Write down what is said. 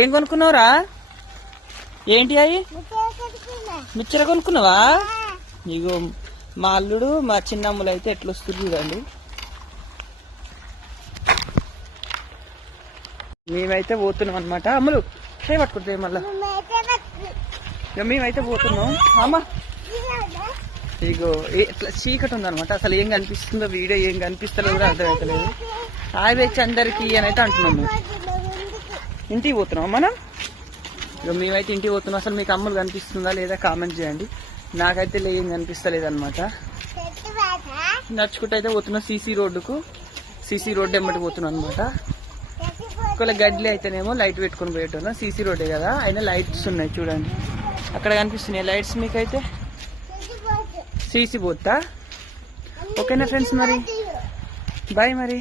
ఏం కొనుక్కున్నావురా? ఏంటి అవి? మిక్చర్ కొనుక్కున్నావా? ఇగో మా అల్లుడు మా చిన్నమ్ములు అయితే ఎట్లా వస్తుంది చూడండి. మేమైతే పోతున్నాం అనమాట. అమ్ములు చేయబట్టుకుంటే మళ్ళా ఇక మేమైతే పోతున్నాం. అమ్మ ఇగో ఇట్లా చీకటి ఉందనమాట. అసలు ఏం కనిపిస్తుందో వీడియో ఏం కనిపిస్తుందో కూడా అర్థమవుతలేదు. హాయ్ వచ్చి అందరికి అని అయితే అంటున్నాము. ఇంటికి పోతున్నాం మనం. ఇక మేమైతే ఇంటికి పోతున్నాం. అసలు మీకు అమ్ములు కనిపిస్తుందా లేదా కామెంట్ చేయండి. నాకైతే ఏం కనిపిస్తలేదు అనమాట. నడుచుకుంటూ అయితే పోతున్నాం సీసీ రోడ్డుకు. సీసీ రోడ్డు ఎమ్మటి పోతున్నాం అనమాట. ఒకవేళ గడ్డి అయితేనేమో లైట్ పెట్టుకుని పోయేటోళ్ళం. సీసీ రోడ్డే కదా, అయినా లైట్స్ ఉన్నాయి చూడండి. అక్కడ కనిపిస్తున్నాయి లైట్స్ మీకైతే. సీసీ పోతా. ఓకేనా ఫ్రెండ్స్, మరి బాయ్ మరి.